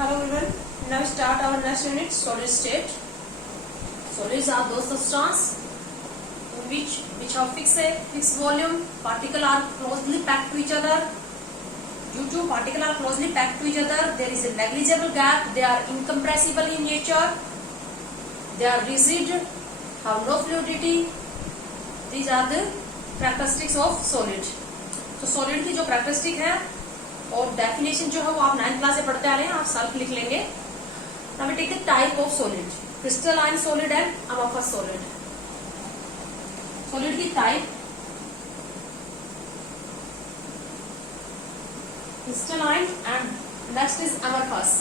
Hello everyone. Now start our next unit, solid state. Solids are those substances which have fixed volume. Particles are closely packed to each other. Due to particles are closely packed to each other, there is a negligible gap. They are incompressible in nature. They are rigid, have no fluidity. These are the characteristics of solid. तो solid की जो characteristic है और definition जो है वो आप 9th class से पढ़ते आ रहे हैं, आप सेल्फ लिख लेंगे. Now we take the type of solid: crystalline solid and amorphous solid. Solid की type: crystalline and next is amorphous.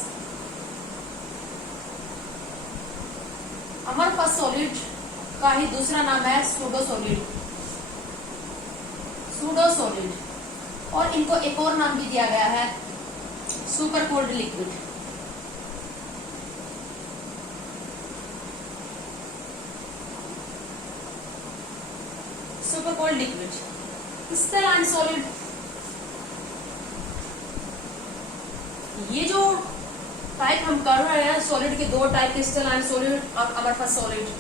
Amorphous solid का ही दूसरा नाम है pseudo solid. Pseudo solid. और इनको एक और नाम भी दिया गया है, super cold liquid. Super cold liquid. Crystalline solid, ये जो टाइप हम कर रहे हैं सॉलिड के दो टाइप, क्रिस्टलाइन सॉलिड और अमरफस सॉलिड.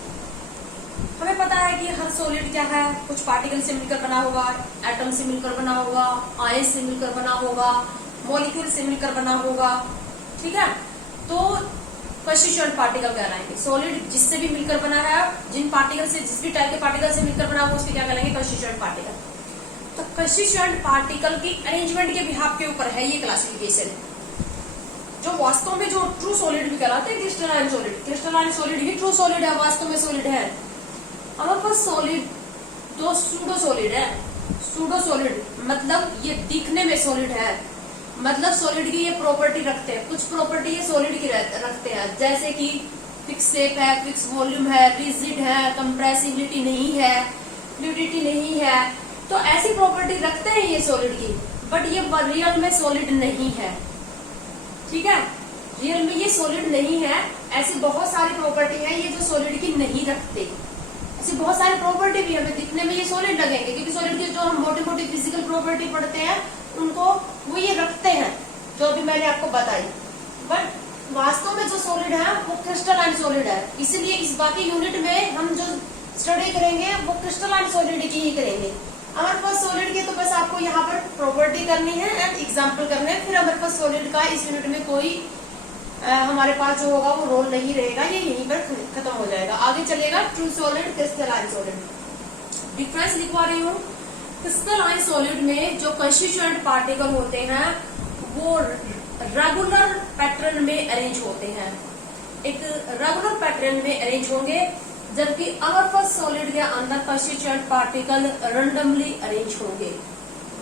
हमें पता है कि हर सॉलिड क्या है, कुछ पार्टिकल से मिलकर बना होगा, एटम से मिलकर बना होगा, आयन से मिलकर बना होगा, मॉलिक्यूल से मिलकर बना होगा. ठीक है, तो कंस्टिट्यूएंट पार्टिकल कहलाएंगे. सॉलिड जिससे भी मिलकर बना है, जिन पार्टिकल से, जिस भी टाइप के पार्टिकल से मिलकर बना होगा उसके क्या कहलाएंगे, कंस्टिट्यूएंट पार्टिकल. तो कंस्टिट्यूएंट पार्टिकल की अरेंजमेंट के बिहाफ के ऊपर है ये क्लासिफिकेशन. जो वास्तव में जो ट्रू सॉलिड भी कहलाते हैं क्रिस्टलाइन सॉलिड. क्रिस्टलाइन सॉलिड ही ट्रू सॉलिड है, वास्तव में सॉलिड है. अमरफस सॉलिड तो सूडो सॉलिड है. सूडो सॉलिड मतलब ये दिखने में सॉलिड है, मतलब सॉलिड की ये प्रॉपर्टी रखते हैं, कुछ प्रॉपर्टी ये सॉलिड की रखते हैं, जैसे कि फिक्स शेप है, फिक्स वॉल्यूम है, रिजिड है, कंप्रेसिबिलिटी नहीं है, फ्लूइडिटी नहीं है. तो ऐसी प्रॉपर्टी रखते हैं ये सॉलिड की, बट ये रियल में सॉलिड नहीं है. ठीक है, रियल में ये सॉलिड नहीं है. ऐसी बहुत सारी प्रॉपर्टी है ये जो सॉलिड की नहीं रखते. ऐसी बहुत सारी प्रॉपर्टी भी हमें दिखने में ये सॉलिड लगेंगे, क्योंकि सॉलिड की जो हम मोटी मोटी फिजिकल प्रॉपर्टी पढ़ते हैं उनको वो ये रखते हैं जो अभी मैंने आपको बताई. बट वास्तव में जो सॉलिड है वो क्रिस्टलाइन सॉलिड है. इसीलिए इस बाकी यूनिट में हम जो स्टडी करेंगे वो क्रिस्टलाइन सॉलिड की ही करेंगे. हमारे पास सॉलिड की तो बस आपको यहाँ पर प्रॉपर्टी करनी है एंड एग्जाम्पल करने हैं. फिर हमारे पास सॉलिड का इस यूनिट में कोई हमारे पास जो होगा वो रोल नहीं रहेगा, ये यहीं पर खत्म हो जाएगा. आगे चलेगा true solid, crystalline solid. Difference लिखवा रही हूँ. क्रिस्टलाइन सॉलिड में जो कंस्टिट्यूएंट पार्टिकल होते हैं वो रेगुलर पैटर्न में अरेंज होते हैं, एक रेगुलर पैटर्न में अरेंज होंगे, जबकि अमरफस सॉलिड के अंदर कंस्टिट्यूएंट पार्टिकल रैंडमली अरेंज होंगे.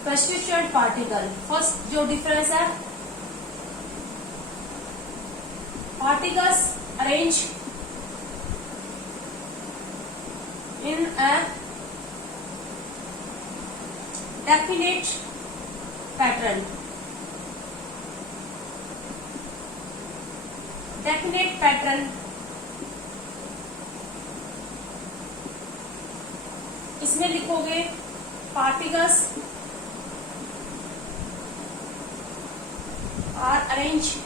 कंस्टिट्यूएंट पार्टिकल, फर्स्ट जो डिफरेंस है, particles arranged in a definite pattern. Definite pattern इसमें लिखोगे particles are arranged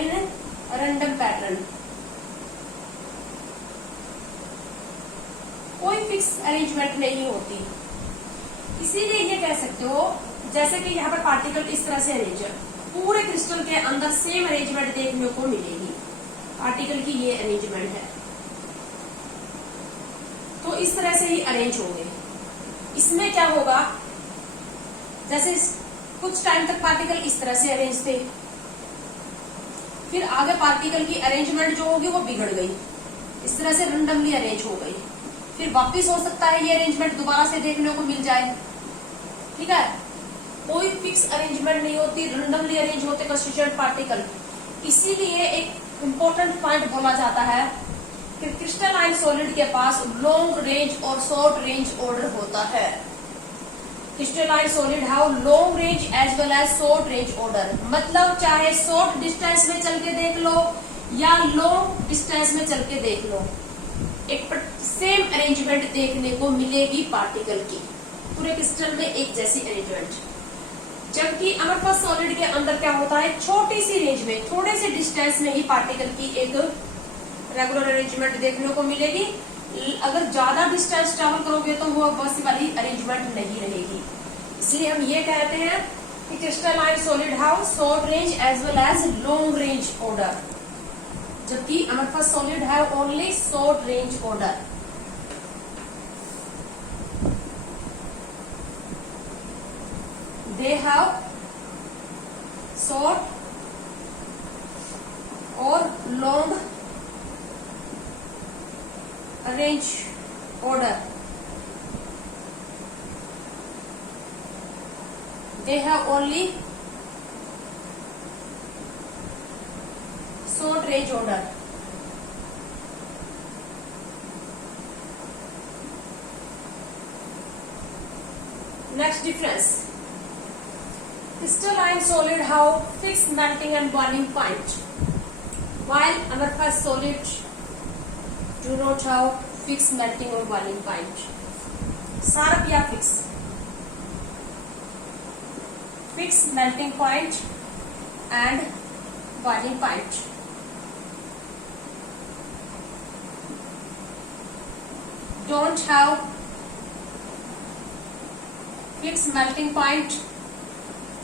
in random pattern. कोई फिक्स अरेंजमेंट नहीं होती. इसीलिए ये कह सकते हो जैसे कि यहाँ पर पार्टिकल इस तरह से अरेंज है, पूरे क्रिस्टल के अंदर सेम अरेंजमेंट देखने को मिलेगी. पार्टिकल की ये अरेंजमेंट है तो इस तरह से ही अरेंज होंगे. इसमें क्या होगा, जैसे कुछ टाइम तक पार्टिकल इस तरह से अरेंज थे, फिर आगे पार्टिकल की अरेंजमेंट जो होगी वो बिगड़ गई, इस तरह से रैंडमली अरेंज हो गई. फिर वापस हो सकता है ये अरेंजमेंट दोबारा से देखने को मिल जाए. ठीक है, कोई फिक्स अरेंजमेंट नहीं होती, रैंडमली अरेंज होते कंस्टिट्यूएंट पार्टिकल. इसीलिए एक इम्पोर्टेंट पॉइंट बोला जाता है कि क्रिस्टलाइन सॉलिड के पास लॉन्ग रेंज और शॉर्ट रेंज ऑर्डर होता है. Crystalline solid have long range as well as short range order. मतलब चाहे शॉर्ट डिस्टेंस में चल के देख लो या लॉन्ग डिस्टेंस में चल के देख लो, एक सेम अरेंजमेंट देखने को मिलेगी पार्टिकल की. पूरे क्रिस्टल में एक जैसी अरेंजमेंट. जबकि अमरफस सॉलिड के अंदर क्या होता है, छोटी सी रेंज में, थोड़े से डिस्टेंस में ही पार्टिकल की एक रेगुलर अरेंजमेंट देखने को मिलेगी। अगर ज्यादा डिस्टेंस ट्रेवल करोगे तो वो बस वाली अरेंजमेंट नहीं रहेगी। इसलिए हम ये कहते हैं कि crystalline solid have short range as well as long range order, जबकि amorphous solid have only short range order. They have short or long range order. They have only short range order. Next difference. Crystalline solid have fixed melting and boiling point, while amorphous solid do not have fixed melting or boiling point. Sharp या fixed melting point and boiling point. Don't have fixed melting point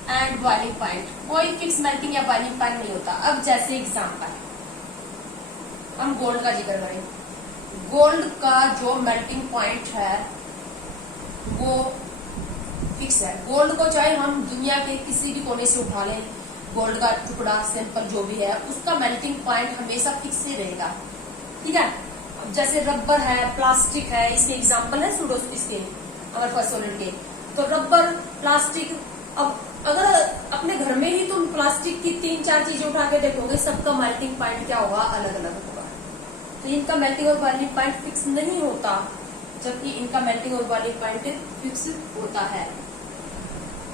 and boiling point. कोई fix melting या boiling point नहीं होता। अब जैसे example हम gold का जिक्र करें, गोल्ड का जो मेल्टिंग पॉइंट है वो फिक्स है। गोल्ड को चाहे हम दुनिया के किसी भी कोने से उठा लें, गोल्ड का टुकड़ा सैंपल जो भी है, उसका मेल्टिंग पॉइंट हमेशा फिक्स ही रहेगा, ठीक है। अब जैसे रबर है, प्लास्टिक है, इसके एग्जाम्पल है सूडो इसके अमरफस सॉलिड के। तो रबर, प्लास्टिक, अब अगर अपने घर में ही तुम प्लास्टिक की 3-4 चीजें उठा के देखोगे, सबका मेल्टिंग पॉइंट क्या होगा, अलग अलग होगा। तो इनका मेल्टिंग और बॉइलिंग पॉइंट फिक्स नहीं होता, जबकि इनका मेल्टिंग और बॉइलिंग पॉइंट फिक्स होता है।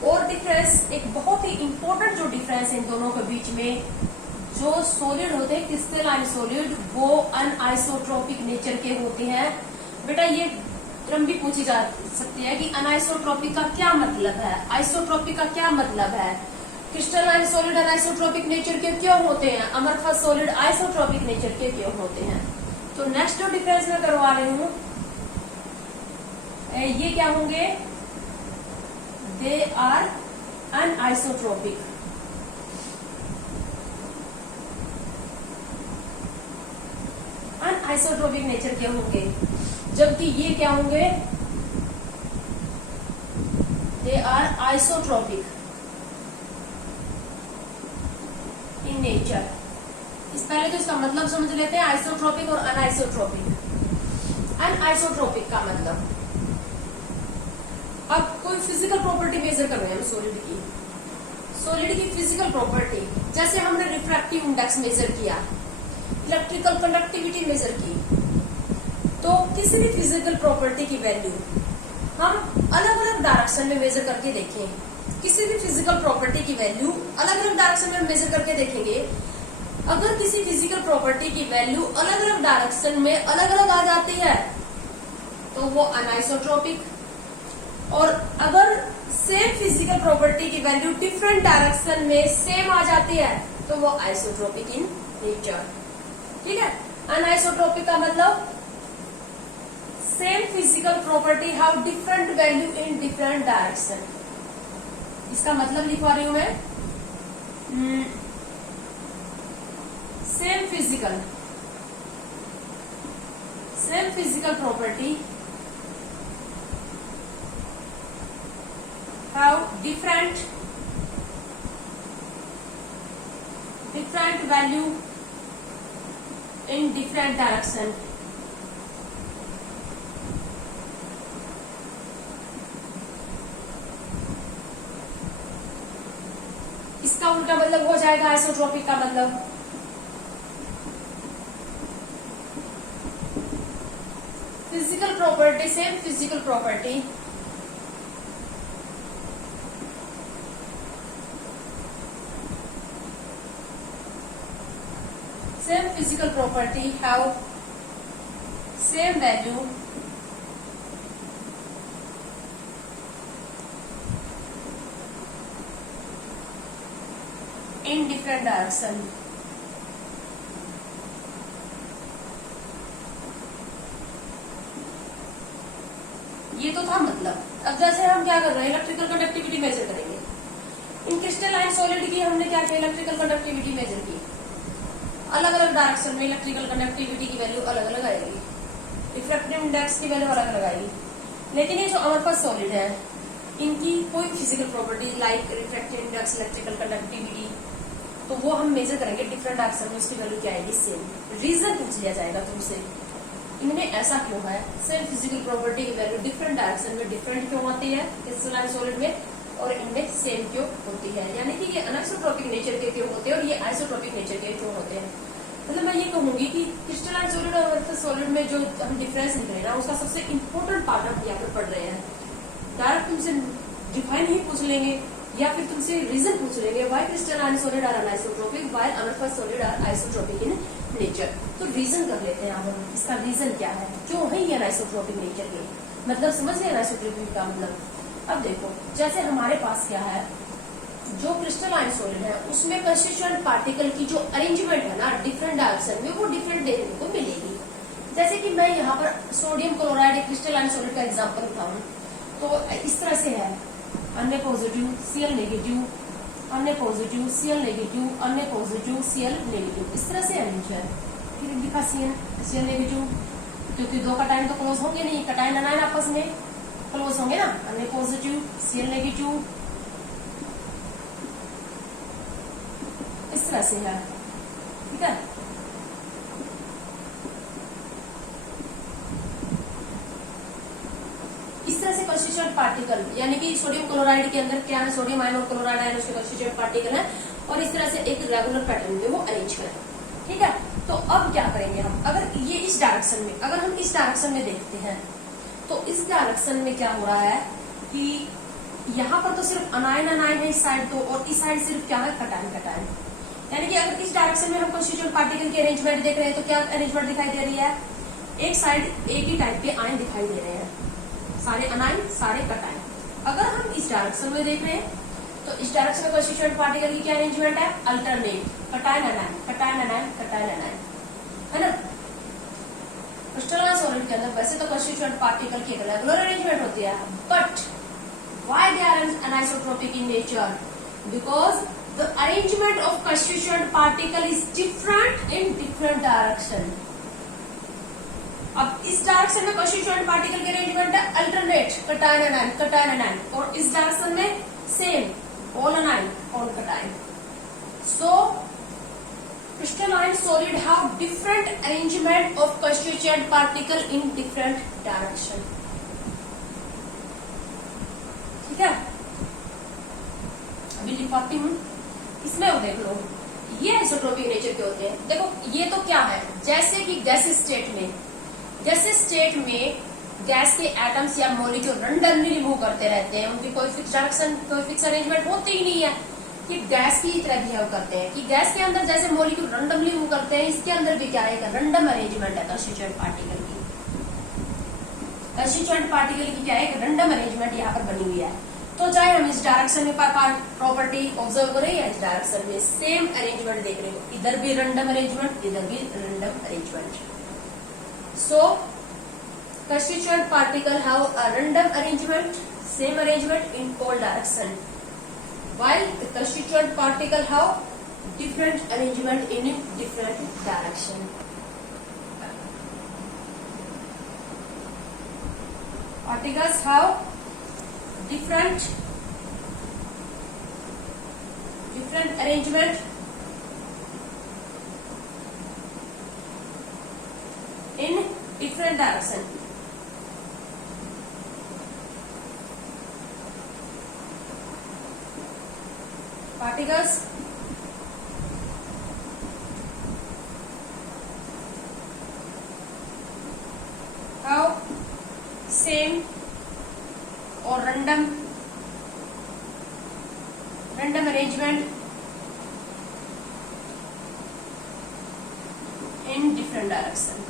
और डिफरेंस, एक बहुत ही इंपॉर्टेंट जो डिफरेंस है इन दोनों के बीच में, जो सॉलिड होते हैं क्रिस्टलाइन सॉलिड, वो अनआइसोट्रोपिक नेचर के होते हैं। बेटा ये टर्म भी पूछी जा सकती है कि अनआइसोट्रोपिक का क्या मतलब है, आइसोट्रोपिक का क्या मतलब है। क्रिस्टलाइन सॉलिड अनआइसोट्रोपिक नेचर के क्यों होते हैं, अमरफस सॉलिड आइसोट्रोपिक नेचर के क्यों होते हैं। तो नेक्स्ट जो डिफरेंस मैं करवा रही हूँ ये क्या होंगे, दे आर अनआइसोट्रोपिक। अनआइसोट्रोपिक नेचर के होंगे, जबकि ये क्या होंगे, they are isotropic in nature. इस पहले तो इसका मतलब समझ लेते हैं, आइसोट्रोपिक और अनआइसोट्रोपिक। अनआइसोट्रोपिक का मतलब, अब कोई फिजिकल प्रॉपर्टी मेजर कर रहे हैं हम सॉलिड की फिजिकल प्रॉपर्टी, जैसे हमने रिफ्रैक्टिव इंडेक्स मेजर किया, इलेक्ट्रिकल कंडक्टिविटी मेजर की, तो किसी भी फिजिकल प्रॉपर्टी की वैल्यू हम अलग अलग डायरेक्शन में मेजर करके देखें। किसी भी फिजिकल प्रॉपर्टी की वैल्यू अलग अलग डायरेक्शन में मेजर करके देखेंगे। अगर किसी फिजिकल प्रॉपर्टी की वैल्यू अलग अलग डायरेक्शन में अलग अलग आ जाती है तो वो अनआइसोट्रोपिक, और अगर सेम फिजिकल प्रॉपर्टी की वैल्यू डिफरेंट डायरेक्शन में सेम आ जाती है तो वो आइसोट्रोपिक इन नेचर, ठीक है। अनआइसोट्रोपिक का मतलब same physical property have different value in different direction. इसका मतलब लिखवा रही हूं मैं, same physical property have different value in different direction. इसका उल्टा मतलब हो जाएगा आइसोट्रोपिक का मतलब, physical property, same physical property have same value in different direction. ये तो था मतलब। अब जैसे हम क्या कर रहे हैं, इलेक्ट्रिकल कंडक्टिविटी मेजर करेंगे। इन क्रिस्टलाइन सॉलिड की हमने क्या किया, इलेक्ट्रिकल कंडक्टिविटी मेजर की। अलग अलग डायरेक्शन में इलेक्ट्रिकल कंडक्टिविटी की वैल्यू अलग अलग आएगी, रिफ्रैक्टिव इंडेक्स की वैल्यू अलग अलग आएगी। लेकिन ये जो हमारे पास सॉलिड है, इनकी कोई physical property like refractive index, electrical conductivity, तो वो हम मेजर करेंगे डिफरेंट डायरेक्शन में, उसकी वैल्यू क्या आएगी, सेम। रीजन पूछ लिया जाएगा तुमसे, इनमें ऐसा क्यों है, सेम फिजिकल प्रॉपर्टी की वैल्यू डिफरेंट डायरेक्शन में डिफरेंट क्यों होती है क्रिस्टलाइन सॉलिड में, और इनमें सेम क्यों होती है, यानी कि ये अनआइसोट्रोपिक नेचर के क्यों होते हैं और ये आइसोट्रोपिक नेचर के क्यों होते हैं। मतलब मैं ये कहूंगी कि क्रिस्टलाइन सॉलिड और अमरफस सॉलिड में जो हम डिफरेंस निकल रहे हैं, उसका सबसे इंपॉर्टेंट पार्ट हम यहाँ पे पढ़ रहे हैं। डायरेक्ट तुमसे डिफाइन ही पूछ लेंगे या फिर तुमसे रीजन पूछ लेंगे, why crystalline solid are anisotropic, why amorphous solid are isotropic in nature. तो रीजन कर लेते हैं हम, इसका रीजन क्या है, क्यों है ये अनआइसोट्रोपिक नेचर के, मतलब समझ गए अनआइसोट्रोपिक का मतलब। अब देखो, जैसे हमारे पास क्या है, जो क्रिस्टलाइन सॉलिड है उसमें कंस्टिट्यूएंट पार्टिकल की जो अरेंजमेंट है ना डिफरेंट डायरेक्शन में, वो डिफरेंट देखने को मिलेगी। जैसे कि मैं यहाँ पर सोडियम क्लोराइड क्रिस्टलाइन सॉलिड का एग्जांपल उठाऊं तो इस तरह से है, अन्य पॉजिटिव Cl नेगेटिव, अन्य पॉजिटिव Cl नेगेटिव, अन्य पॉजिटिव Cl नेगेटिव, इस तरह से अरेंज है। फिर लिखा Cl नेगेटिव, क्योंकि दो कटायन तो क्लोज होंगे नहीं, कटायन अनायन आपस में क्लोज होंगे ना, अन्य पॉजिटिव Cl नेगेटिव, इस तरह से है, ठीक है। इस तरह से कंस्टिट्यूएंट पार्टिकल, यानी कि सोडियम क्लोराइड के अंदर क्या है, सोडियम आयन और क्लोराइड आयन उसके कंस्टिट्यूएंट पार्टिकल है, और इस तरह से एक रेगुलर पैटर्न में वो अरेंज है, ठीक है। तो अब क्या करेंगे हम, अगर ये इस डायरेक्शन में, अगर हम इस डायरेक्शन में देखते हैं तो इस डायरेक्शन में क्या हो रहा है कि यहाँ पर तो सिर्फ अनायन अनायन है इस साइड तो, और इस साइड सिर्फ क्या है, कटायन कटायन। यानी कि अगर इस डायरेक्शन में हम कंस्टिट्यूएंट पार्टिकल की अरेंजमेंट देख रहे हैं तो क्या अरेंजमेंट दिखाई दे रही है, एक साइड एक ही टाइप के आयन दिखाई दे रहे हैं, सारे अनायन सारे कटायन। अगर हम इस डायरेक्शन में देख रहे हैं तो इस डायरेक्शन में कंस्टिट्यूएंट पार्टिकल की क्या अरेंजमेंट है, alternate, cation anion cation anion cation anion, है ना। क्रिस्टलाइन सॉलिड के अंदर वैसे तो कंस्टिट्यूएंट पार्टिकल की रेगुलर अरेंजमेंट होती है, but why they are anisotropic in nature, because the arrangement of constituent particle is different in different direction। अब इस डायरेक्शन में कंस्टिट्यूएंट पार्टिकल की अरेंजमेंट है अल्टरनेट, कटायन अनायन, और इस डायरेक्शन में same, all अनायन all cation. So crystalline solid have different arrangement of constituent particle in different direction, ठीक है। अभी लिखवाती हूँ, इसमें वो देख लो, ये आइसोट्रोपिक नेचर के होते हैं। देखो ये तो क्या है, जैसे कि गैस स्टेट में गैस के एटम्स या मॉलिक्यूल रैंडमली रिमूव करते रहते हैं, उनकी कोई फिक्स डायरेक्शन कोई फिक्स अरेंजमेंट होती ही नहीं है, कि गैस की तरह बिहेव करते हैं, कि गैस के अंदर जैसे मॉलिक्यूल रैंडमली मूव करते हैं, इसके अंदर भी क्या है, रैंडम अरेंजमेंट है कंस्टिट्यूएंट पार्टिकल की। कंस्टिट्यूएंट पार्टिकल की क्या है, रैंडम अरेंजमेंट यहाँ पर बनी हुई है। तो चाहे हम इस डायरेक्शन में प्रॉपर्टी ऑब्जर्व करें या इस डायरेक्शन में, सेम अरेंजमेंट देख रहे हो, इधर भी रैंडम अरेंजमेंट, इधर भी random arrangement. So constituent particle have a random arrangement, same arrangement in all direction, while the constituent particle have different arrangement in different direction. Particles have different arrangement in different direction. Particles have same or random arrangement in different direction.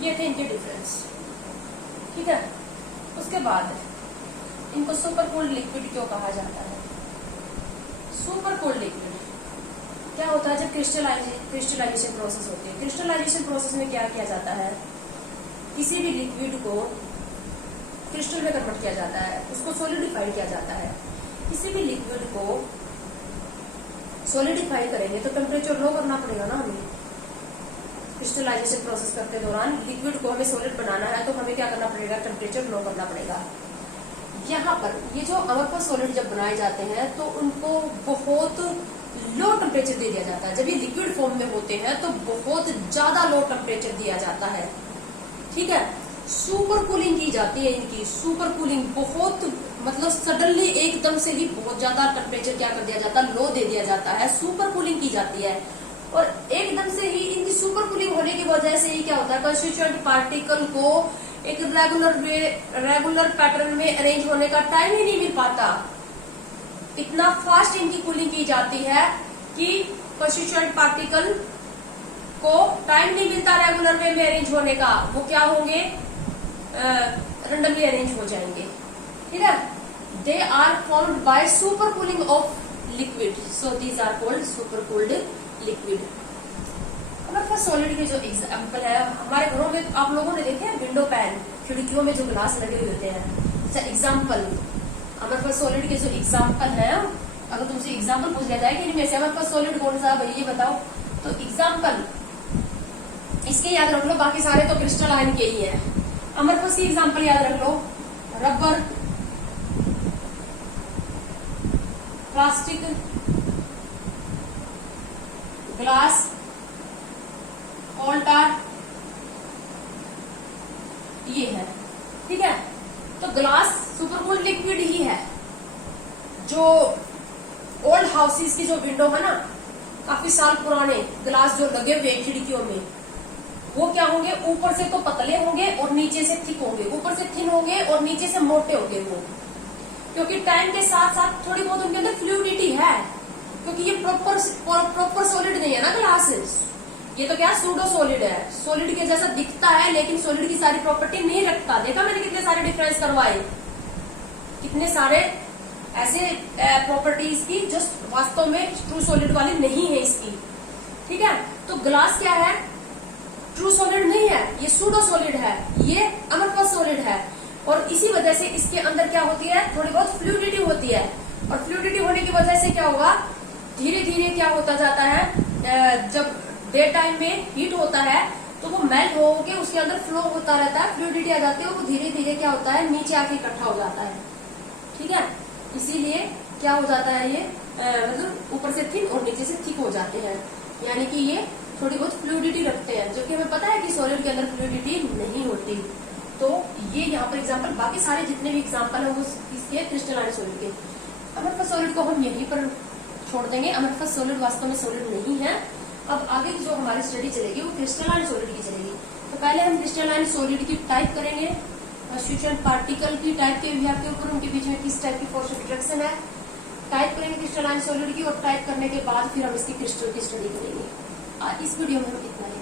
ये थे इनके difference. ठीक है। उसके बाद इनको super cooled liquid क्यों कहा जाता है? सुपर कूल्ड लिक्विड क्या होता है? जब क्रिस्टलाइजेशन प्रोसेस होती है, क्रिस्टलाइजेशन प्रोसेस में क्या किया जाता है, किसी भी लिक्विड को क्रिस्टल में कन्वर्ट किया जाता है, उसको सोलिडिफाई किया जाता है। किसी भी लिक्विड को सोलिडिफाई करेंगे तो टेम्परेचर लो करना पड़ेगा ना हमें। क्रिस्टलाइजेशन प्रोसेस करते दौरान लिक्विड को हमें सॉलिड बनाना है तो हमें क्या करना पड़ेगा? टेम्परेचर लो करना पड़ेगा। यहाँ पर ये जो अमरफस सॉलिड जब बनाए जाते हैं तो उनको बहुत लो टेम्परेचर दे दिया जाता है। जब ये लिक्विड फॉर्म में होते हैं तो बहुत ज्यादा लो टेम्परेचर दिया जाता है, ठीक है। सुपर कूलिंग की जाती है इनकी, सुपर कूलिंग बहुत मतलब सडनली एकदम से ही बहुत ज्यादा टेम्परेचर क्या कर दिया जाता है? लो दे दिया जाता है, सुपर कूलिंग की जाती है। और एकदम से ही इनकी सुपर कूलिंग होने की वजह से ही क्या होता है? कंस्टिट्यूएंट पार्टिकल को एक रेगुलर पैटर्न में अरेंज होने का टाइम ही नहीं मिल पाता। इतना फास्ट इनकी कूलिंग की जाती है कि कंस्टिट्यूएंट पार्टिकल को टाइम नहीं मिलता रेगुलर वे में अरेंज होने का। वो क्या होंगे? रैंडमली अरेंज हो जाएंगे, ठीक है। They are formed by super cooling of liquid, so these are called super cooled liquid. Amorphous solid के जो एग्जाम्पल है, हमारे घरों में आप लोगों ने देखे हैं विंडो पैन, खिड़कियों में जो ग्लास लगे हुए होते हैं। अच्छा, एग्जाम्पल अमरफस सॉलिड के जो एग्जाम्पल है, अगर तुमसे एग्जाम्पल पूछ लिया जाए कि इनमें से अमरफस सॉलिड कौन सा है, ये बताओ, तो एग्जाम्पल इसके याद रख लो, बाकी सारे तो क्रिस्टलाइन के ही है। अमरफस की एग्जाम्पल याद रख लो, रबर, प्लास्टिक, ग्लास, कोल्टार, ये है, ठीक है। तो ग्लास सुपर कूल्ड लिक्विड ही है। जो ओल्ड हाउसेस की जो विंडो है ना, काफी साल पुराने ग्लास जो लगे हुए खिड़कियों में, वो क्या होंगे? ऊपर से तो पतले होंगे और नीचे से थिक होंगे, ऊपर से थिन होंगे और नीचे से मोटे होंगे वो, क्योंकि टाइम के साथ साथ थोड़ी बहुत उनके अंदर फ्लूइडिटी है, क्योंकि ये प्रॉपर सॉलिड नहीं है ना ग्लास। ये तो क्या सूडो सॉलिड है, सॉलिड के जैसा दिखता है लेकिन सॉलिड की सारी प्रॉपर्टी नहीं रखता। देखा मैंने कितने सारे डिफरेंस करवाए, कितने सारे ऐसे प्रॉपर्टीज की जो वास्तव में ट्रू सॉलिड वाली नहीं है इसकी, ठीक है। तो ग्लास क्या है? ट्रू सॉलिड नहीं है, ये सूडो सॉलिड है, ये अमरफस सॉलिड है। और इसी वजह से इसके अंदर क्या होती है? थोड़ी बहुत फ्लूइडिटी होती है, और फ्लूइडिटी होने की वजह से क्या होगा? धीरे धीरे क्या होता जाता है, जब डे टाइम में हीट होता है तो वो मेल्ट होके उसके अंदर फ्लो होता रहता है, फ्लूइडिटी आ जाती है, वो धीरे धीरे क्या होता है? नीचे आके इकट्ठा हो जाता है, ठीक है। इसीलिए क्या हो जाता है? ये मतलब ऊपर से थिन और नीचे से थिक हो जाते हैं, यानी कि ये थोड़ी बहुत फ्लूइडिटी रखते हैं, जो कि हमें पता है कि सॉलिड के अंदर फ्लूइडिटी नहीं होती। तो ये यहाँ पर एग्जाम्पल, बाकी सारे जितने भी एग्जाम्पल है वो इसके क्रिस्टलाइन सॉलिड के। अमरफस सॉलिड को हम यहीं पर छोड़ देंगे, अमरफस सॉलिड वास्तव में सॉलिड नहीं है। अब आगे की जो हमारी स्टडी चलेगी वो क्रिस्टलाइन सॉलिड की चलेगी। तो पहले हम क्रिस्टलाइन सॉलिड की टाइप करेंगे, कंस्टिट्यूएंट पार्टिकल की टाइप के विभाग के ऊपर उनके बीच में किस टाइप की फोर्स ऑफ अट्रैक्शन है, टाइप करेंगे क्रिस्टलाइन सॉलिड की, और टाइप करने के बाद फिर हम इसकी क्रिस्टल की स्टडी करेंगे। इस वीडियो में हम इतना ही